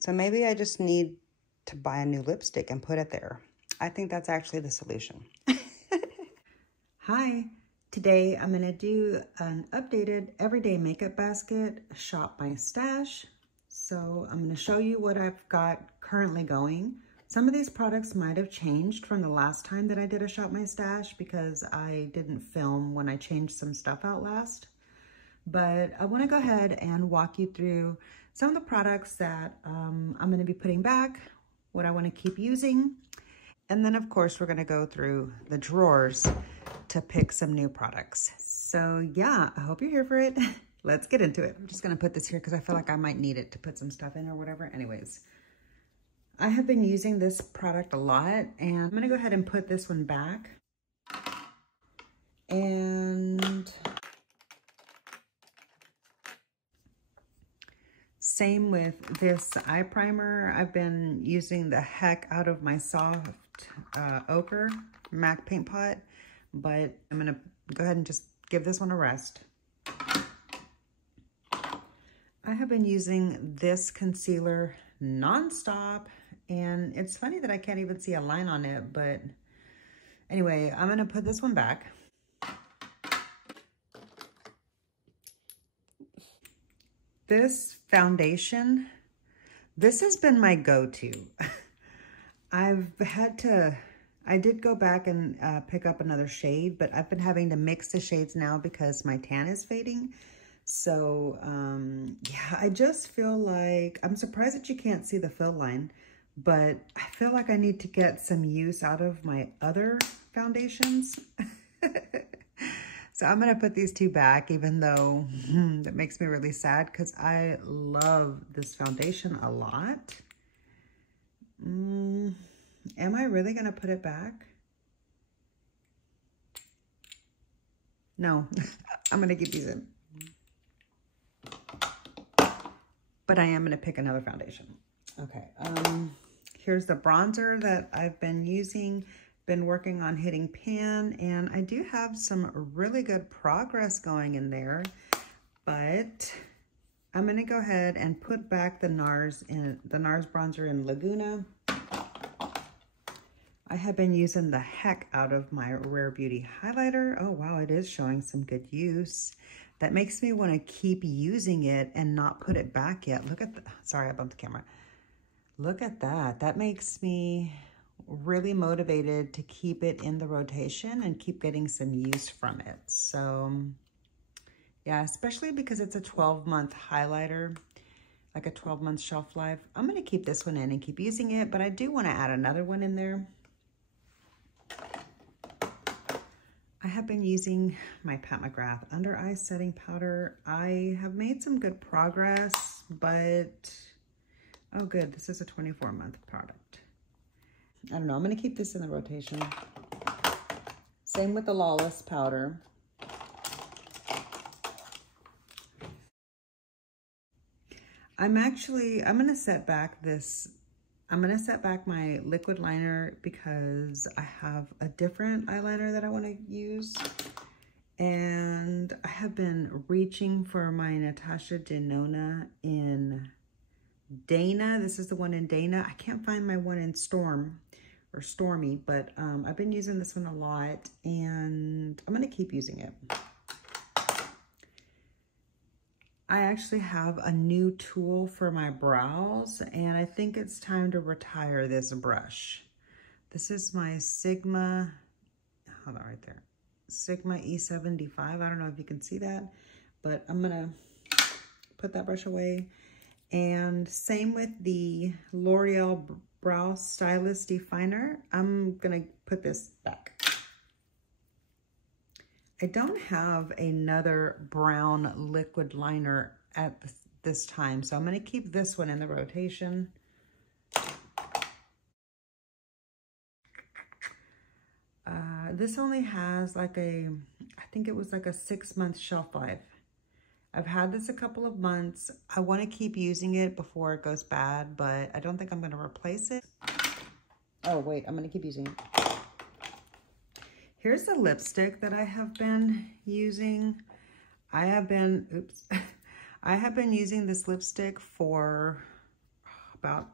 So maybe I just need to buy a new lipstick and put it there. I think that's actually the solution. Hi, today I'm gonna do an updated everyday makeup basket, shop my stash. So I'm gonna show you what I've got currently going. Some of these products might have changed from the last time that I did a shop my stash because I didn't film when I changed some stuff out last. But I wanna go ahead and walk you through some of the products that I'm gonna be putting back, what I wanna keep using. And then of course, we're gonna go through the drawers to pick some new products. So yeah, I hope you're here for it. Let's get into it. I'm just gonna put this here because I feel like I might need it to put some stuff in or whatever. Anyways, I have been using this product a lot and I'm gonna go ahead and put this one back. And same with this eye primer. I've been using the heck out of my soft ochre MAC paint pot, but I'm gonna go ahead and just give this one a rest. I have been using this concealer nonstop, and it's funny that I can't even see a line on it, but anyway, I'm gonna put this one back. This foundation, this has been my go-to. I did go back and pick up another shade, but I've been having to mix the shades now because my tan is fading. So yeah, I just feel like, I'm surprised that you can't see the fill line, but I feel like I need to get some use out of my other foundations. So I'm gonna put these two back, even though that makes me really sad because I love this foundation a lot. Am I really gonna put it back? No, I'm gonna keep these in. But I am gonna pick another foundation. Okay, here's the bronzer that I've been using. Been working on hitting pan, and I do have some really good progress going in there, but I'm gonna go ahead and put back the NARS bronzer in Laguna. I have been using the heck out of my Rare Beauty highlighter. Oh wow, it is showing some good use. That makes me want to keep using it and not put it back yet. Look at sorry, I bumped the camera. Look at that. That makes me really motivated to keep it in the rotation and keep getting some use from it. So yeah, especially because it's a 12-month highlighter, like a 12-month shelf life. I'm gonna keep this one in and keep using it, but I do wanna add another one in there. I have been using my Pat McGrath under eye setting powder. I have made some good progress, but oh good, this is a 24-month product. I don't know, I'm gonna keep this in the rotation. Same with the Lawless powder. I'm gonna set back my liquid liner because I have a different eyeliner that I wanna use. And I have been reaching for my Natasha Denona in Dana. This is the one in Dana. I can't find my one in Storm or Stormy, but I've been using this one a lot and I'm gonna keep using it. I actually have a new tool for my brows and I think it's time to retire this brush. This is my Sigma, hold on right there, Sigma E75. I don't know if you can see that, but I'm gonna put that brush away. And same with the L'Oreal Brow Stylist Definer. I'm gonna put this back. I don't have another brown liquid liner at this time, so I'm gonna keep this one in the rotation. This only has like I think it was like a 6-month shelf life. I've had this a couple of months. I want to keep using it before it goes bad, but I don't think I'm going to replace it. Oh, wait, I'm going to keep using it. Here's the lipstick that I have been using. I have been using this lipstick for about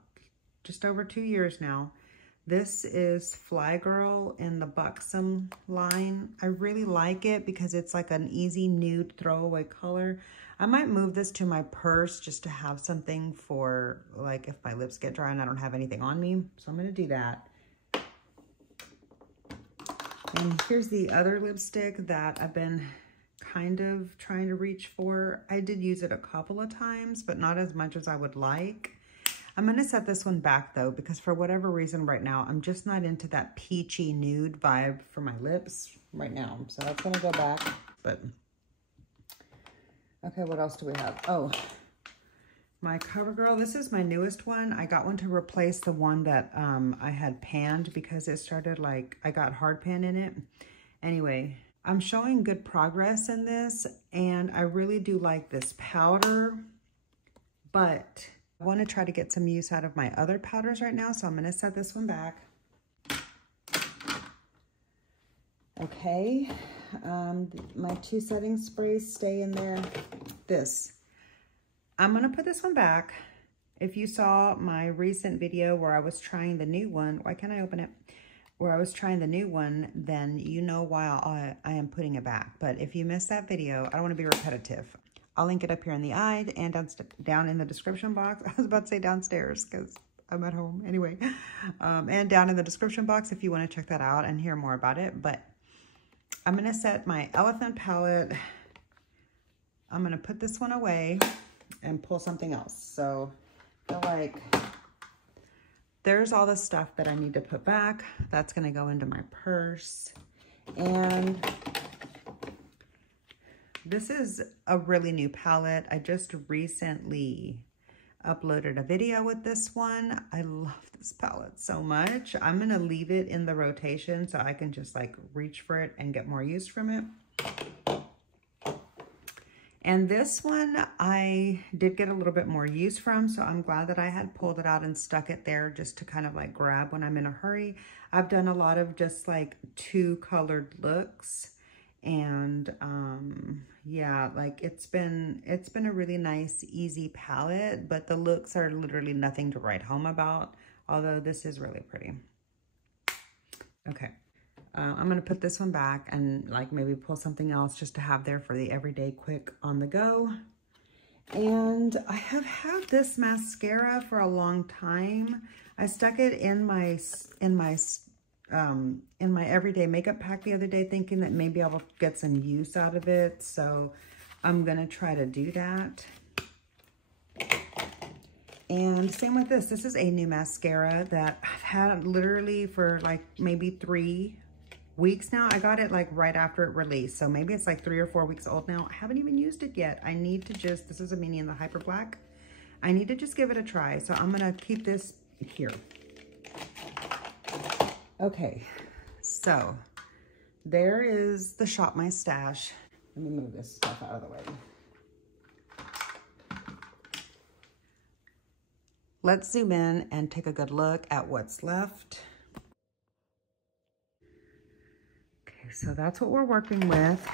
just over 2 years now. This is Fly Girl in the Buxom line. I really like it because it's like an easy nude throwaway color. I might move this to my purse just to have something for like if my lips get dry and I don't have anything on me. So I'm gonna do that. And here's the other lipstick that I've been kind of trying to reach for. I did use it a couple of times, but not as much as I would like. I'm gonna set this one back though, because for whatever reason right now, I'm just not into that peachy nude vibe for my lips right now. So that's gonna go back, but okay, what else do we have? Oh, my CoverGirl, this is my newest one. I got one to replace the one that I had panned because it started like, I got hard pan in it. Anyway, I'm showing good progress in this and I really do like this powder, but I want to try to get some use out of my other powders right now, so I'm going to set this one back. Okay, my 2 setting sprays stay in there. I'm going to put this one back. If you saw my recent video where I was trying the new one, why can't I open it? Where I was trying the new one, then you know why I am putting it back. But if you missed that video, I don't want to be repetitive. I'll link it up here in the eye and down in the description box. I was about to say downstairs because I'm at home anyway. And down in the description box if you want to check that out and hear more about it. But I'm going to set my Elephant palette. I'm going to put this one away and pull something else. So I feel like there's all the stuff that I need to put back. That's going to go into my purse. And this is a really new palette. I just recently uploaded a video with this one. I love this palette so much. I'm gonna leave it in the rotation so I can just like reach for it and get more use from it. And this one I did get a little bit more use from, so I'm glad that I had pulled it out and stuck it there just to kind of like grab when I'm in a hurry. I've done a lot of just like 2 colored looks. And yeah, like it's been a really nice, easy palette, but the looks are literally nothing to write home about, although this is really pretty. Okay, I'm gonna put this one back and like maybe pull something else just to have there for the everyday quick on the go. And I have had this mascara for a long time. I stuck it in my everyday makeup pack the other day thinking that maybe I will get some use out of it. So I'm going to try to do that. And same with this. This is a new mascara that I've had literally for like maybe 3 weeks now. I got it like right after it released. So maybe it's like 3 or 4 weeks old now. I haven't even used it yet. I need to just, this is a mini in the Hyper Black. I need to just give it a try. So I'm going to keep this here. Okay, so there is the Shop My Stash. Let me move this stuff out of the way. Let's zoom in and take a good look at what's left. Okay, so that's what we're working with.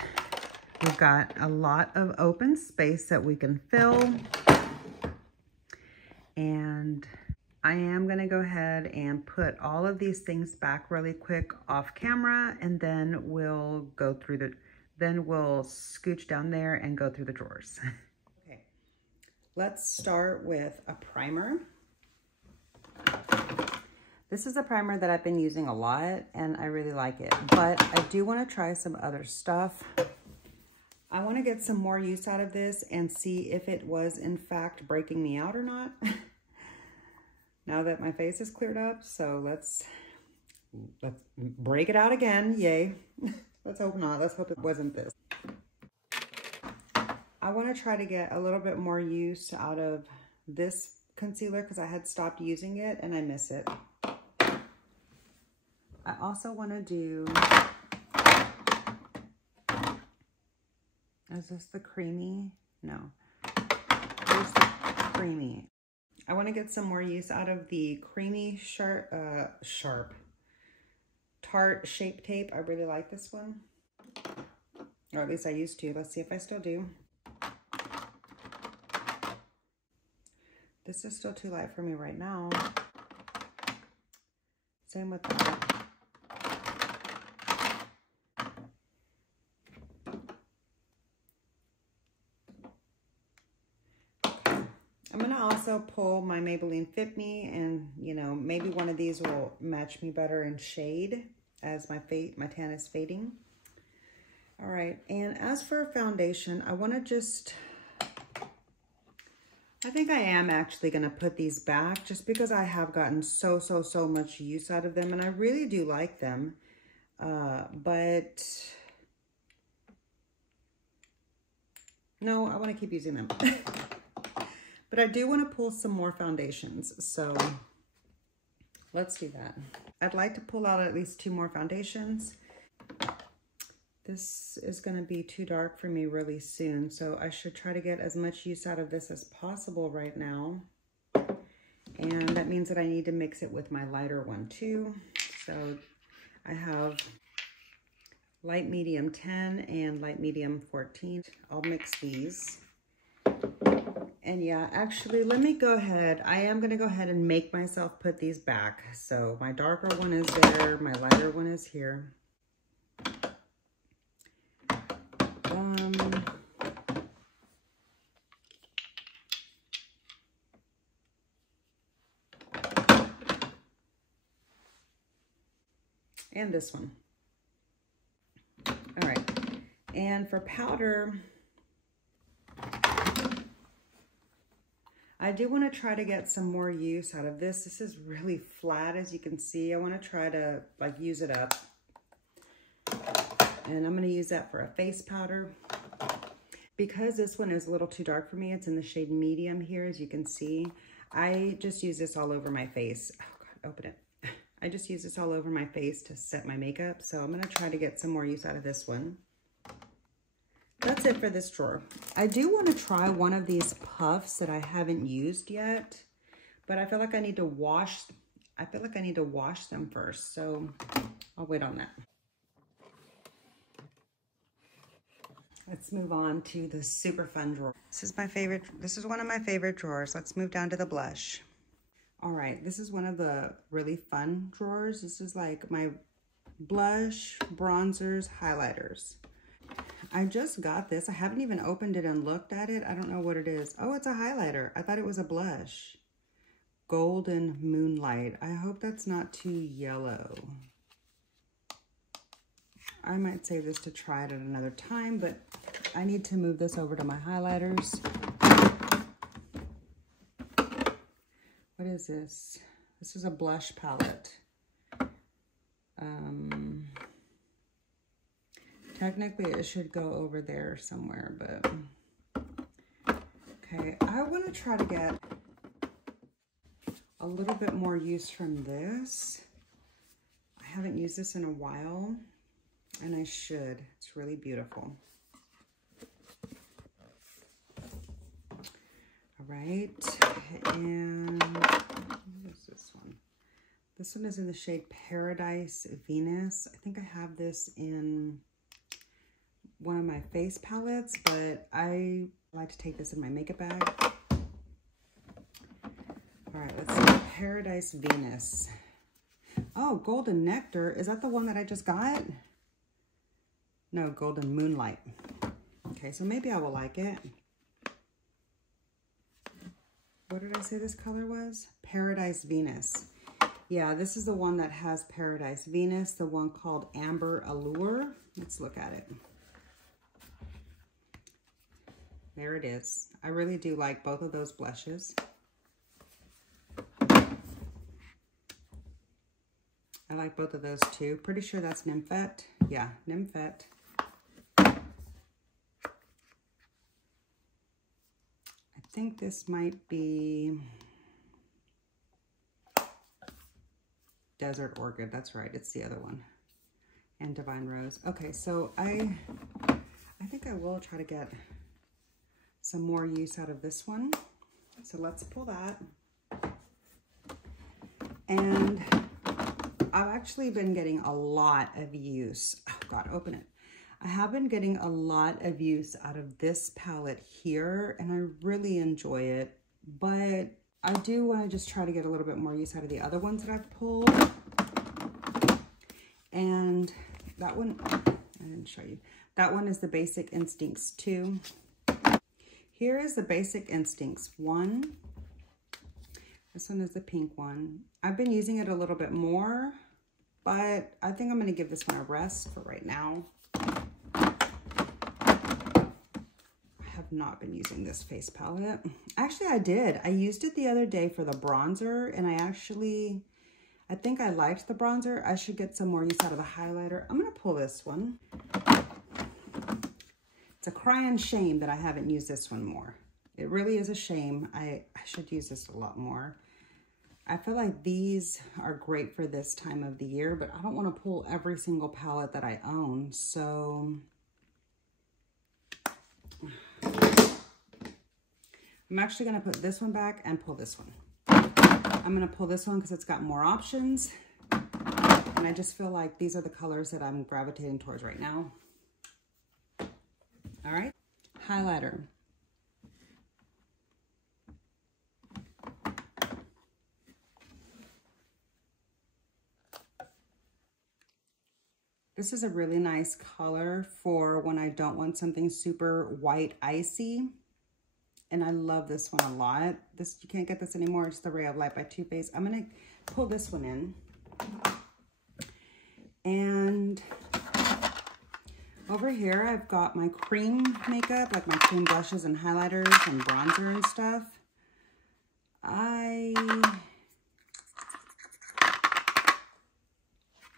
We've got a lot of open space that we can fill. And I am going to go ahead and put all of these things back really quick off camera, and then we'll go through then we'll scooch down there and go through the drawers. Okay, let's start with a primer. This is a primer that I've been using a lot and I really like it, but I do want to try some other stuff. I want to get some more use out of this and see if it was in fact breaking me out or not. Now that my face is cleared up, so let's break it out again. Yay. Let's hope not. Let's hope it wasn't this. I want to try to get a little bit more use out of this concealer because I had stopped using it and I miss it. I also want to do, is this the creamy? No. Here's the creamy. I want to get some more use out of the creamy Tarte Shape Tape. I really like this one. Or at least I used to. Let's see if I still do. This is still too light for me right now. Same with that. I'm going to also pull my Maybelline Fit Me, and, you know, maybe one of these will match me better in shade as my tan is fading. All right, and as for foundation, I want to just, I think I am actually going to put these back just because I have gotten so much use out of them, and I really do like them. But no, I want to keep using them. But I do want to pull some more foundations, so let's do that. I'd like to pull out at least 2 more foundations. This is going to be too dark for me really soon, so I should try to get as much use out of this as possible right now. And that means that I need to mix it with my lighter one too. So I have light medium 10 and light medium 14. I'll mix these. And yeah, actually, let me go ahead. I am going to go ahead and make myself put these back. So my darker one is there. My lighter one is here. And this one. All right. And for powder, I do want to try to get some more use out of this. This is really flat, as you can see. I want to try to like use it up. And I'm going to use that for a face powder. Because this one is a little too dark for me, it's in the shade medium here, as you can see. I just use this all over my face. Oh God, open it. I just use this all over my face to set my makeup. So I'm going to try to get some more use out of this one. That's it for this drawer. I do want to try one of these puffs that I haven't used yet, but I feel like I need to wash. I feel like I need to wash them first, so I'll wait on that. Let's move on to the super fun drawer. This is my favorite. This is one of my favorite drawers. Let's move down to the blush. All right, this is one of the really fun drawers. This is like my blush, bronzers, highlighters. I just got this. I haven't even opened it and looked at it. I don't know what it is. Oh, it's a highlighter. I thought it was a blush. Golden Moonlight. I hope that's not too yellow. I might save this to try it at another time, but I need to move this over to my highlighters. What is this? This is a blush palette. Technically, it should go over there somewhere, but okay. I want to try to get a little bit more use from this. I haven't used this in a while, and I should. It's really beautiful. All right, and what is this one? This one is in the shade Paradise Venus. I think I have this in one of my face palettes, but I like to take this in my makeup bag. All right, let's see. Paradise Venus. Oh, Golden Nectar. Is that the one that I just got? No, Golden Moonlight. Okay, so maybe I will like it. What did I say this color was? Paradise Venus. Yeah, this is the one that has Paradise Venus, the one called Amber Allure. Let's look at it. There it is. I really do like both of those blushes. I like both of those too. Pretty sure that's Nymphette. Yeah, Nymphette. I think this might be Desert Orchid. That's right. It's the other one. And Divine Rose. Okay, so I think I will try to get some more use out of this one. So let's pull that. And I've actually been getting a lot of use. Oh God, open it. I have been getting a lot of use out of this palette here, and I really enjoy it. But I do want to just try to get a little bit more use out of the other ones that I've pulled. And that one, I didn't show you. That one is the Basic Instincts 2. Here is the Basic Instincts 1. This one is the pink one. I've been using it a little bit more, but I think I'm going to give this one a rest for right now. Not been using this face palette. Actually, I did. I used it the other day for the bronzer, and I think I liked the bronzer. I should get some more use out of the highlighter. I'm gonna pull this one. It's a crying shame that I haven't used this one more. It really is a shame. I should use this a lot more. I feel like these are great for this time of the year, but I don't want to pull every single palette that I own, so I'm actually going to put this one back and pull this one. I'm going to pull this one because it's got more options. And I just feel like these are the colors that I'm gravitating towards right now. All right. Highlighter. This is a really nice color for when I don't want something super white icy. And I love this one a lot. This, you can't get this anymore. It's the Ray of Light by Too Faced. I'm going to pull this one in. And over here, I've got my cream makeup, like my cream blushes and highlighters and bronzer and stuff. I'm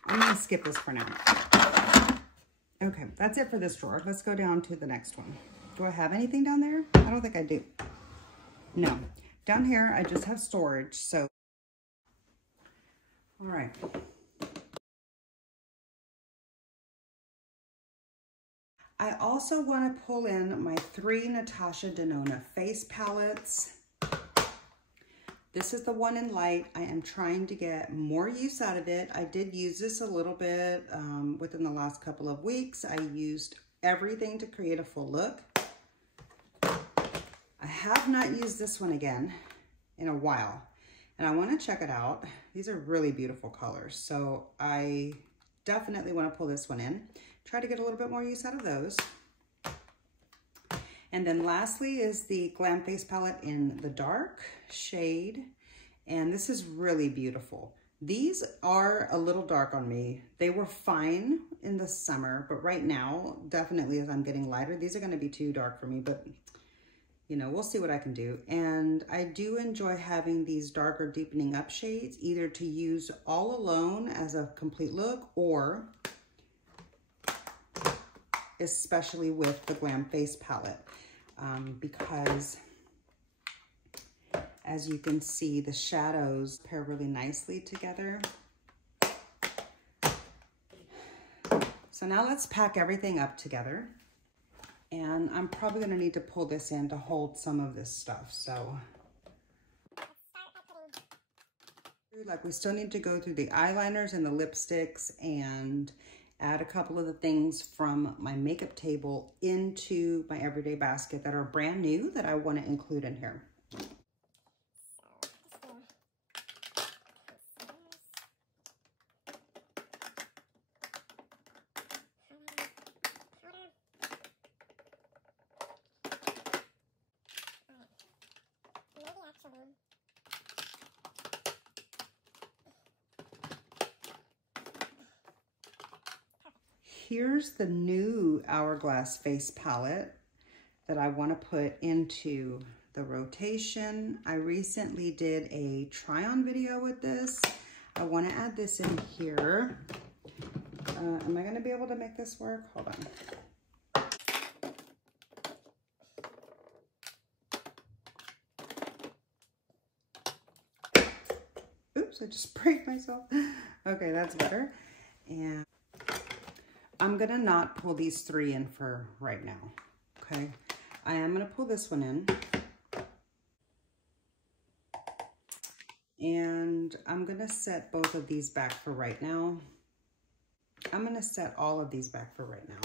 going to skip this for now. Okay, that's it for this drawer. Let's go down to the next one. Do I have anything down there? I don't think I do. No. Down here, I just have storage, so. All right. I also want to pull in my 3 Natasha Denona face palettes. This is the one in light. I am trying to get more use out of it. I did use this a little bit within the last couple of weeks. I used everything to create a full look. I have not used this one again in a while, and I want to check it out. These are really beautiful colors, so I definitely want to pull this one in. Try to get a little bit more use out of those. And then lastly is the Glam Face palette in the dark shade, and this is really beautiful. These are a little dark on me. They were fine in the summer, but right now, definitely as I'm getting lighter, these are going to be too dark for me, but you know, we'll see what I can do. And I do enjoy having these darker deepening up shades, either to use all alone as a complete look, or especially with the Glam Face palette, because as you can see, the shadows pair really nicely together. So now let's pack everything up together. And I'm probably gonna need to pull this in to hold some of this stuff, so. Like, we still need to go through the eyeliners and the lipsticks and add a couple of the things from my makeup table into my everyday basket that are brand new that I want to include in here. Here's the new Hourglass face palette that I want to put into the rotation. I recently did a try-on video with this. I want to add this in here. Am I going to be able to make this work? Hold on. Oops, I just break myself. Okay, that's better. And I'm gonna not pull these 3 in for right now, okay? I am gonna pull this one in. And I'm gonna set both of these back for right now. I'm gonna set all of these back for right now.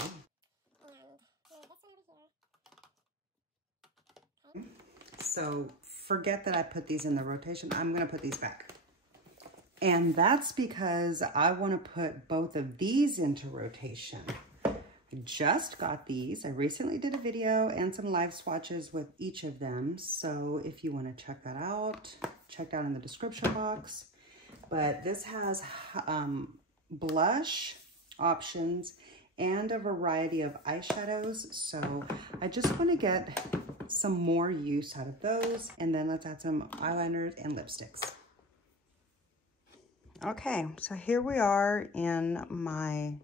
So forget that I put these in the rotation. I'm going to put these back. And that's because I want to put both of these into rotation. I just got these. I recently did a video and some live swatches with each of them. So if you want to check that out, check out in the description box. But this has blush options and a variety of eyeshadows. So I just want to get some more use out of those. And then let's add some eyeliners and lipsticks. Okay, so here we are in my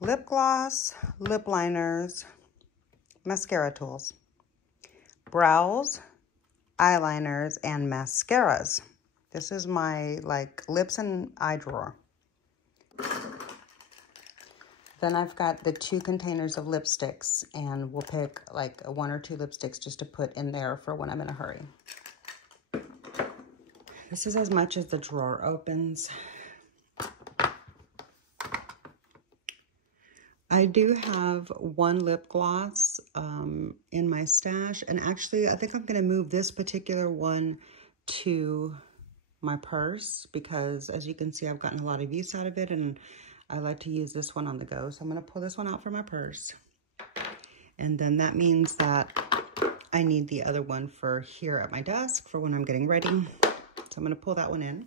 lip gloss, lip liners, mascara tools, brows, eyeliners, and mascaras. This is my like lips and eye drawer. Then I've got the 2 containers of lipsticks, and we'll pick like 1 or 2 lipsticks just to put in there for when I'm in a hurry. This is as much as the drawer opens. I do have 1 lip gloss in my stash, and actually I think I'm going to move this particular one to my purse because, as you can see, I've gotten a lot of use out of it, and I like to use this one on the go. So I'm going to pull this one out from my purse. And then that means that I need the other one for here at my desk for when I'm getting ready. So I'm going to pull that one in.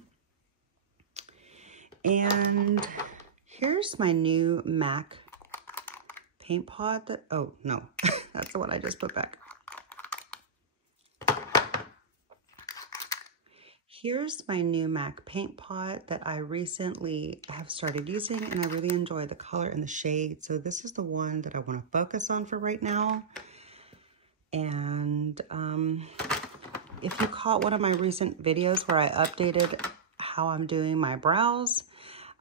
And here's my new MAC paint pot that, oh no, that's the one I just put back. Here's my new MAC paint pot that I recently have started using, and I really enjoy the color and the shade. So this is the one that I want to focus on for right now. And if you caught one of my recent videos where I updated how I'm doing my brows,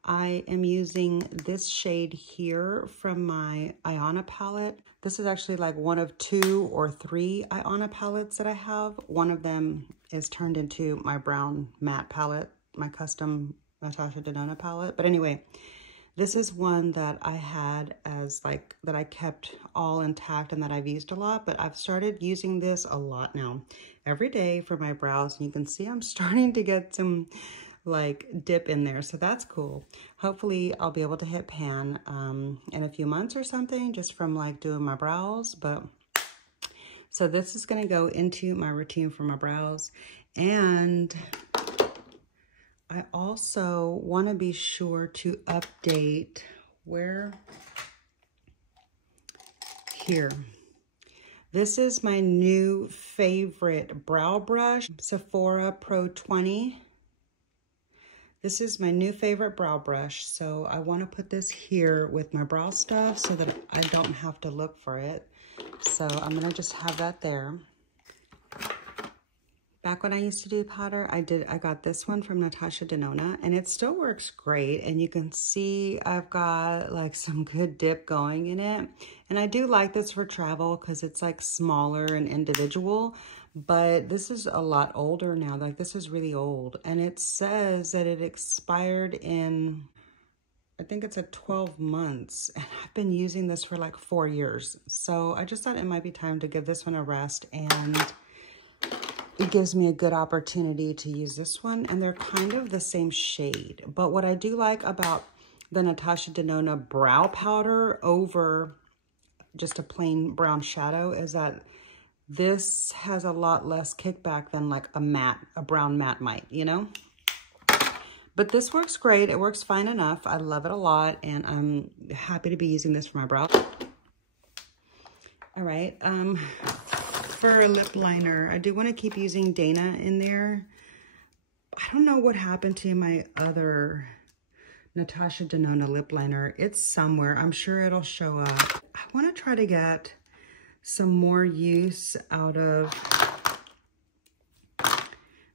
I am using this shade here from my Iona palette. This is actually like one of 2 or 3 Iona palettes that I have. One of them is turned into my brown matte palette, my custom Natasha Denona palette. But anyway, this is one that I had as like, that I kept all intact and that I've used a lot, but I've started using this a lot now, every day for my brows. And you can see I'm starting to get some like dip in there, so that's cool. Hopefully I'll be able to hit pan in a few months or something, just from like doing my brows. But so this is going to go into my routine for my brows. And I also want to be sure to update where here. This is my new favorite brow brush, Sephora Pro 20. This is my new favorite brow brush, so I want to put this here with my brow stuff so that I don't have to look for it. So I'm going to just have that there. Back when I used to do powder, I got this one from Natasha Denona, and it still works great. And you can see I've got like some good dip going in it. And I do like this for travel because it's like smaller and individual. But this is a lot older now. Like this is really old. And it says that it expired in, I think it's at 12 months. And I've been using this for like 4 years. So I just thought it might be time to give this one a rest. And it gives me a good opportunity to use this one. And they're kind of the same shade. But what I do like about the Natasha Denona brow powder over just a plain brown shadow is that this has a lot less kickback than like a brown matte might, you know? But this works great. It works fine enough. I love it a lot, and I'm happy to be using this for my brows. All right, for a lip liner, I do want to keep using Dana in there. I don't know what happened to my other Natasha Denona lip liner. It's somewhere. I'm sure it'll show up. I want to try to get some more use out of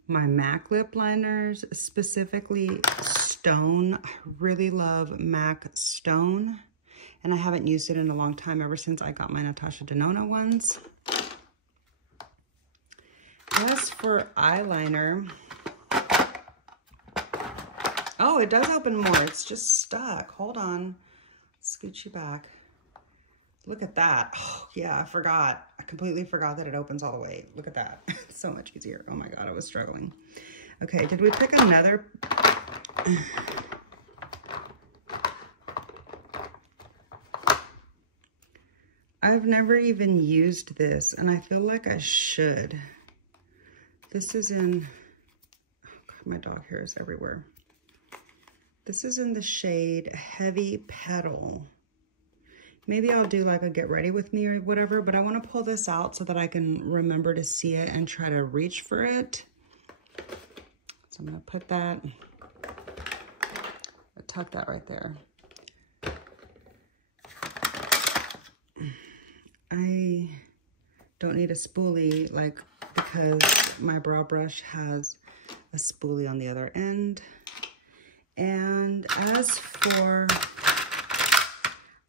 my MAC lip liners, specifically Stone. I really love MAC Stone, and I haven't used it in a long time, ever since I got my Natasha Denona ones. As for eyeliner, oh, it does open more. It's just stuck. Hold on. Scoot you back. Look at that. Oh, yeah, I forgot. I completely forgot that it opens all the way. Look at that. It's so much easier. Oh my God, I was struggling. Okay, did we pick another? I've never even used this, and I feel like I should. This is in, oh God, my dog hair is everywhere. This is in the shade Heavy Petal. Maybe I'll do like a get ready with me or whatever, but I want to pull this out so that I can remember to see it and try to reach for it. So I'm going to put that, tuck that right there. I don't need a spoolie, like, because my brow brush has a spoolie on the other end. And as for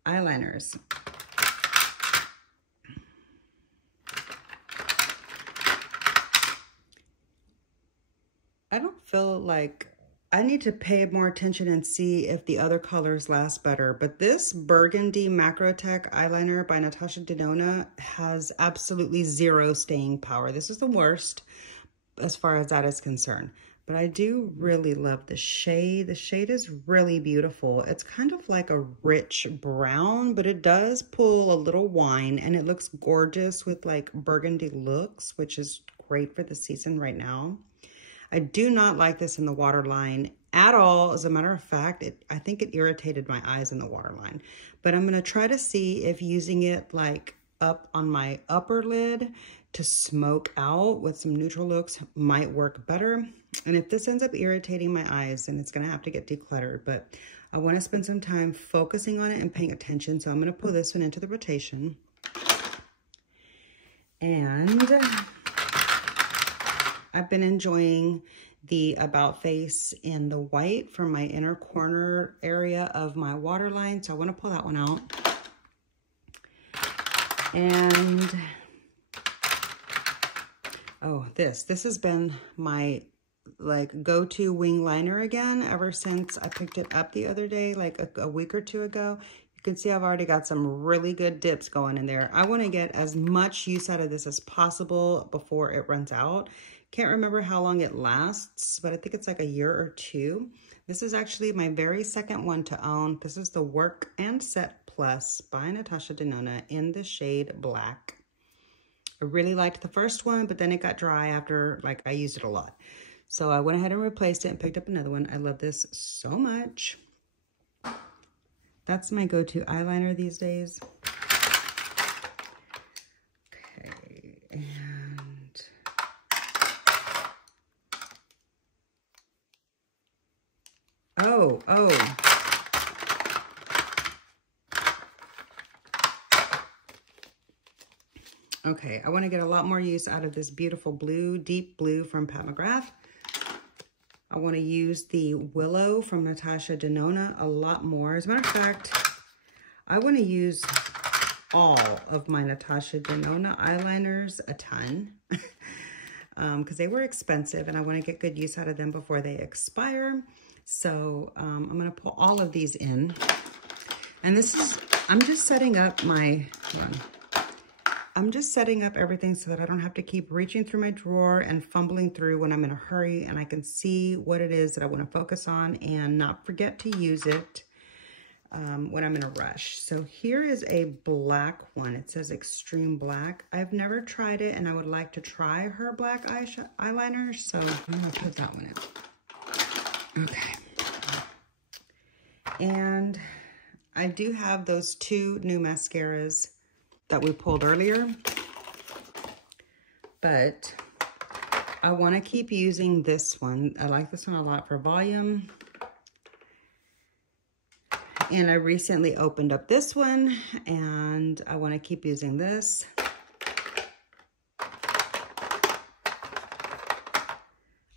eyeliners, I don't feel like I need to pay more attention and see if the other colors last better, but this Burgundy Macrotech eyeliner by Natasha Denona has absolutely zero staying power. This is the worst as far as that is concerned, but I do really love the shade. The shade is really beautiful. It's kind of like a rich brown, but it does pull a little wine, and it looks gorgeous with like burgundy looks, which is great for the season right now. I do not like this in the waterline at all. As a matter of fact, I think it irritated my eyes in the waterline. But I'm going to try to see if using it like up on my upper lid to smoke out with some neutral looks might work better. And if this ends up irritating my eyes, then it's going to have to get decluttered. But I want to spend some time focusing on it and paying attention. So I'm going to pull this one into the rotation. And I've been enjoying the About Face in the white from my inner corner area of my waterline. So I want to pull that one out. And, oh, this has been my like go-to wing liner again ever since I picked it up the other day, like a week or two ago. You can see I've already got some really good dips going in there. I want to get as much use out of this as possible before it runs out. Can't remember how long it lasts, but I think it's like a year or two. This is actually my very second one to own. This is the Work and Set Plus by Natasha Denona in the shade Black. I really liked the first one, but then it got dry after like I used it a lot. So I went ahead and replaced it and picked up another one. I love this so much. That's my go-to eyeliner these days. Okay, and oh. Okay, I want to get a lot more use out of this beautiful blue, deep blue from Pat McGrath. I want to use the Willow from Natasha Denona a lot more. As a matter of fact, I want to use all of my Natasha Denona eyeliners a ton because they were expensive and I want to get good use out of them before they expire. So I'm going to pull all of these in. And this is, I'm just setting up my, I'm just setting up everything so that I don't have to keep reaching through my drawer and fumbling through when I'm in a hurry, and I can see what it is that I want to focus on and not forget to use it when I'm in a rush. So here is a black one. It says Extreme Black. I've never tried it, and I would like to try her black eyeliner, so I'm going to put that one in. Okay. And I do have those two new mascaras that we pulled earlier, but I want to keep using this one. I like this one a lot for volume. And I recently opened up this one and I want to keep using this.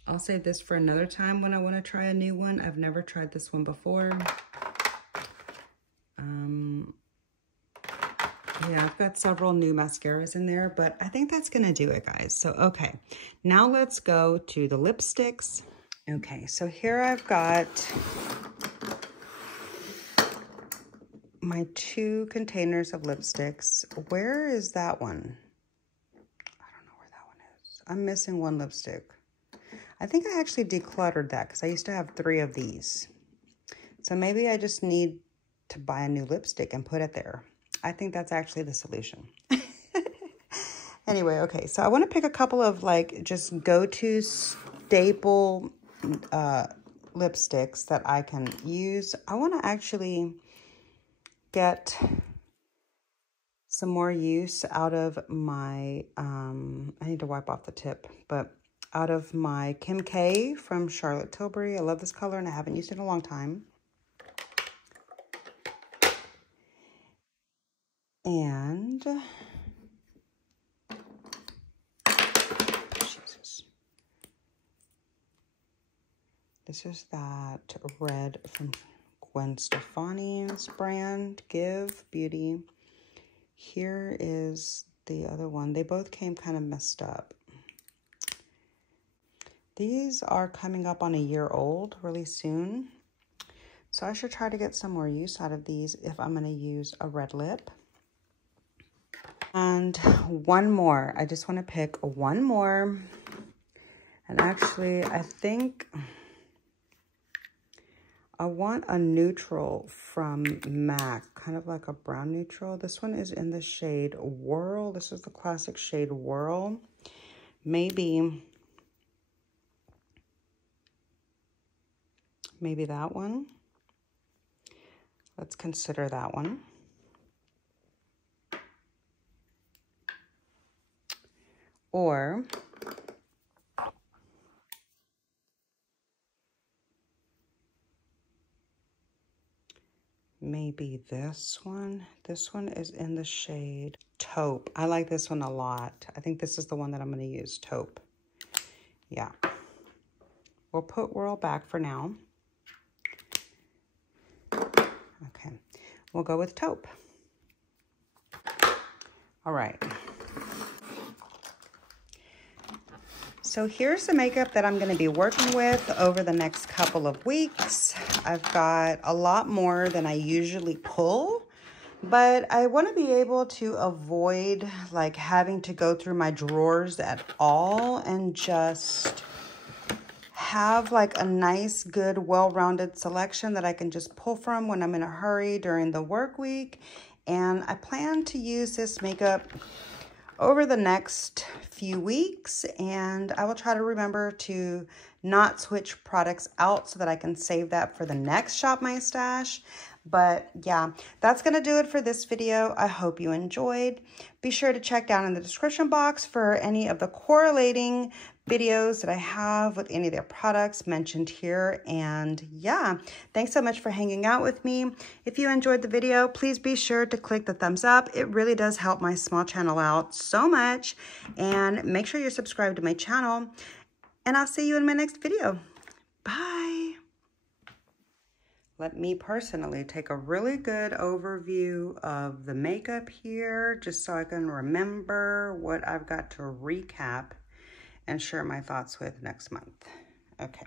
I'll save this for another time when I want to try a new one. I've never tried this one before. Yeah, I've got several new mascaras in there, but I think that's going to do it, guys. So, okay, now let's go to the lipsticks. Okay, so here I've got my 2 containers of lipsticks. Where is that one? I'm missing one lipstick. I think I actually decluttered that because I used to have 3 of these. So maybe I just need to buy a new lipstick and put it there. I think that's actually the solution. Anyway, okay, so I want to pick a couple of like just go-to staple lipsticks that I can use. I want to actually get some more use out of my, I need to wipe off the tip, but out of my Kim K from Charlotte Tilbury. I love this color and I haven't used it in a long time. And Jesus. This is that red from Gwen Stefani's brand, Give Beauty. Here is the other one. They both came kind of messed up. These are coming up on a year old really soon. So I should try to get some more use out of these if I'm going to use a red lip. And one more. I just want to pick one more. And actually, I think I want a neutral from MAC, kind of like a brown neutral. This one is in the shade Whirl. This is the classic shade Whirl. Maybe that one. Let's consider that one. Or maybe this one. This one is in the shade Taupe. I like this one a lot. I think this is the one that I'm going to use, Taupe. Yeah. We'll put Whirl back for now. Okay. We'll go with Taupe. All right. So here's the makeup that I'm going to be working with over the next couple of weeks. I've got a lot more than I usually pull, but I want to be able to avoid like having to go through my drawers at all and just have like a nice, good, well-rounded selection that I can just pull from when I'm in a hurry during the work week. And I plan to use this makeup over the next few weeks, and I will try to remember to not switch products out so that I can save that for the next Shop My Stash. But yeah, that's going to do it for this video. I hope you enjoyed. Be sure to check down in the description box for any of the correlating videos that I have with any of their products mentioned here. And yeah, thanks so much for hanging out with me. If you enjoyed the video, please be sure to click the thumbs up. It really does help my small channel out so much. And make sure you're subscribed to my channel. And I'll see you in my next video. Bye. Let me personally take a really good overview of the makeup here, just so I can remember what I've got to recap and share my thoughts with next month. Okay.